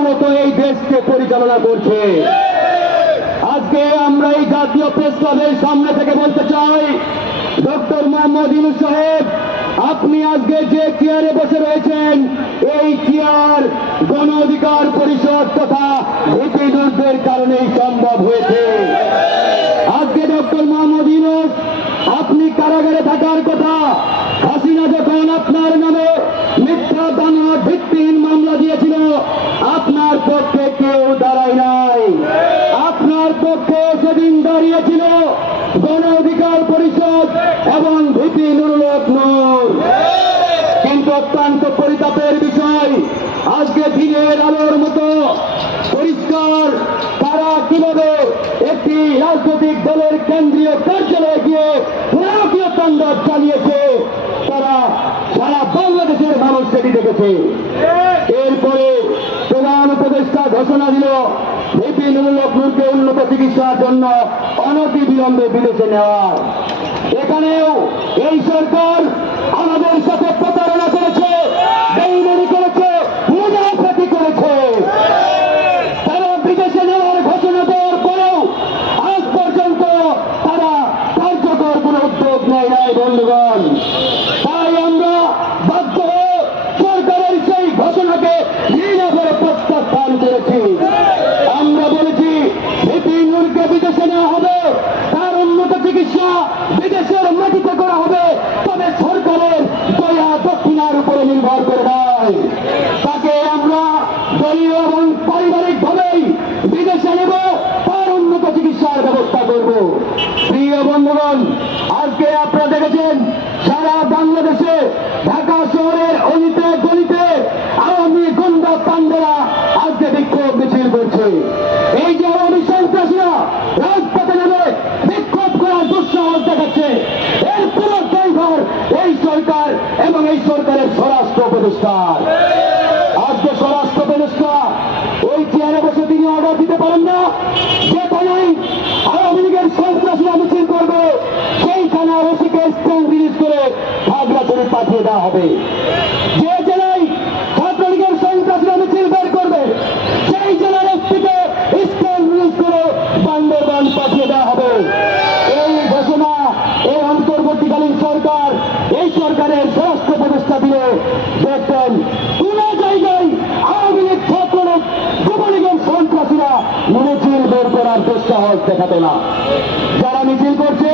মূলত এই দেশকে পরিচালনা করছে। আজকে আমরা এই জাতীয় প্রেস ক্লাবের সামনে থেকে বলতে চাই, ডক্টর মোহাম্মদ ইউনূস সাহেব, আপনি আজকে যে চেয়ারে বসে রয়েছেন, এই চেয়ার গণ অধিকার পরিষদ তথা ভিপি নুরদের কারণেই সম্ভব হয়েছে। আজকে ডক্টর মোহাম্মদ ইউনূস, আপনি কারাগারে থাকার কথা, হাসিনা যখন আপনার নামে মিথ্যা দানা ভিত্তিহীন মামলা দিয়েছিল, আপনার পক্ষে কেউ দাঁড়ায় নাই। আপনার পক্ষে সেদিন দাঁড়িয়েছিল গণ অধিকার পরিষদ এবং ভিপি নুরুল হক নূর। কিন্তু অত্যন্ত পরিতাপের বিষয়, আজকে দিনের আলোর মতো পরিষ্কার তারা কিভাবে একটি রাজনৈতিক দলের কেন্দ্রীয় কার্যালয়ে গিয়ে নারকীয় তাণ্ডব চালিয়েছে, তারা সারা বাংলাদেশের মানুষ সেটি দেখেছে। এরপরে প্রধান উপদেষ্টা ঘোষণা দিল ভিপি নুরুল হক নূরকে উন্নত চিকিৎসার জন্য অনতি বিলম্বে বিদেশে নেওয়া। এখানেও এই সরকার আমাদের সাথে প্রতারণা করেছে, বেইমানি করেছে, মুনাফিকি করেছে। তারা বিদেশে নেওয়ার ঘোষণা দেওয়ার পরেও আজ পর্যন্ত তারা কার্যকর কোন উদ্যোগ নেয় নাই। বন্ধুগণ, তাই আমরা বাধ্য হয়ে সরকারের সেই ঘোষণাকে ঘৃণা করে প্রত্যাখ্যান করেছি। আমরা বলেছি ভিপি নুরকে বিদেশে নেওয়া হবে, তার উন্নত চিকিৎসা বিদেশের মাটিতে করা হবে, তবে সরকারের দয়া দক্ষিণার উপরে নির্ভর করে নয়। তাকে আমরা দলীয় এবং পারিবারিক ভাবেই বিদেশে নেব, তার উন্নত চিকিৎসার ব্যবস্থা করব। প্রিয় বন্ধুগণ, আজকে আপনারা দেখেছেন সারা বাংলাদেশে ঢাকা শহরের অলিতে গলিতে আওয়ামী গুন্ডা পান্ডেরা আজকে বিক্ষোভ মিছিল করছে। এই যে আওয়ামী সন্ত্রাসীরা রাজপথে নেমে বিক্ষোভ করার দুঃসাহস দেখাচ্ছে, এর পুরো দায়ভার এই সরকার এবং এই সরকারের স্বরাষ্ট্র উপদেষ্টার। আজকে স্বরাষ্ট্র উপদেষ্টা ওই চেয়ারে বসে তিনি অর্ডার দিতে পারেন না, যে থানায় আওয়ামী লীগের সন্ত্রাসীরা মিছিল করবে সেই থানার ওসিকে স্ট্যান্ড রিলিজ করে খাগড়াছড়ি পাঠিয়ে দেওয়া হবে। যে জেলায় ছাত্রলীগের সন্ত্রাসীরা মিছিল বের করবে সেই জেলার এসপিকে স্ট্যান্ড রিলিজ করে বান্দরবান পাঠিয়ে দেওয়া হবে। এই ঘোষণা এই অন্তর্বর্তীকালীন সরকার, এই সরকারের স্বরাষ্ট্র উপদেষ্টা দিয়ে দেখতেন কোন জায়গায় আওয়ামী লীগ ছাত্রলীগ যুবলীগের সন্ত্রাসীরা মিছিল বের করার দুঃসাহস দেখাতো না। যারা মিছিল করছে